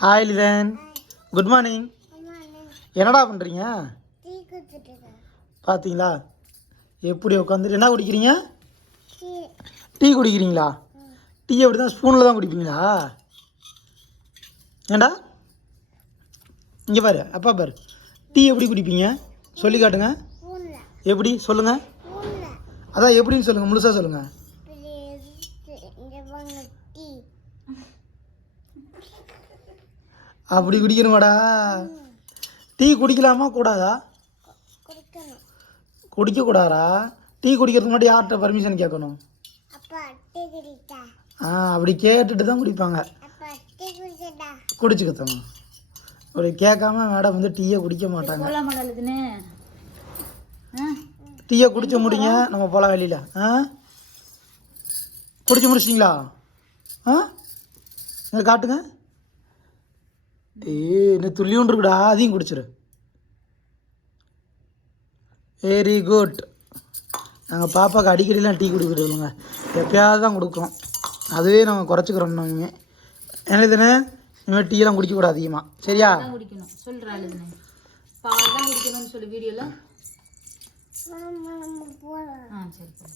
Hi Litton, good morning. என்னடா பண்ணுறீங்க? பார்த்தீங்களா எப்படி உட்காந்துட்டு என்ன குடிக்கிறீங்க? டீ குடிக்கிறீங்களா? டீ அப்படி தான் ஸ்பூனில் தான் குடிப்பீங்களா? ஏண்டா இங்கே பாரு, அப்பா பாரு, டீ எப்படி குடிப்பீங்க சொல்லி காட்டுங்க. எப்படி சொல்லுங்கள்? அதான் எப்படின்னு சொல்லுங்கள், முழுசாக சொல்லுங்கள். அப்படி குடிக்கணுமாடா? டீ குடிக்கலாமா கூடாதா? குடிக்கக்கூடாதா? டீ குடிக்கிறதுக்கு முன்னாடி யார்கிட்ட பர்மிஷன் கேட்கணும்? அப்படி கேட்டுட்டு தான் குடிப்பாங்க. குடிச்சுக்கத்தவங்க அப்படி கேட்காம மேடம் வந்து டீயை குடிக்க மாட்டாங்க. டீயை குடிச்ச முடிங்க, நம்ம போகலாம் வெளியில். குடிச்சு முடிச்சிட்டிங்களா? இங்கே காட்டுங்க. இன்னும் துள்ளியும் இருக்குடா, அதையும் குடிச்சிரு. Very good. நாங்கள் பாப்பாவுக்கு அடிக்கடிலாம் டீ குடிக்கிறது இல்லைங்க, எப்பயாவது தான் கொடுக்குறோம். அதுவே நாங்கள் குறைச்சிக்கிறோம். இனிமேல் என்ன இதுன்னு இனிமேல் டீயெல்லாம் குடிக்கக்கூடாது அதிகமாக, சரியா? குடிக்கணும் சொல்கிறாள், பால் தான் குடிக்கணும்னு சொல்லி வீடியோவில். சரி.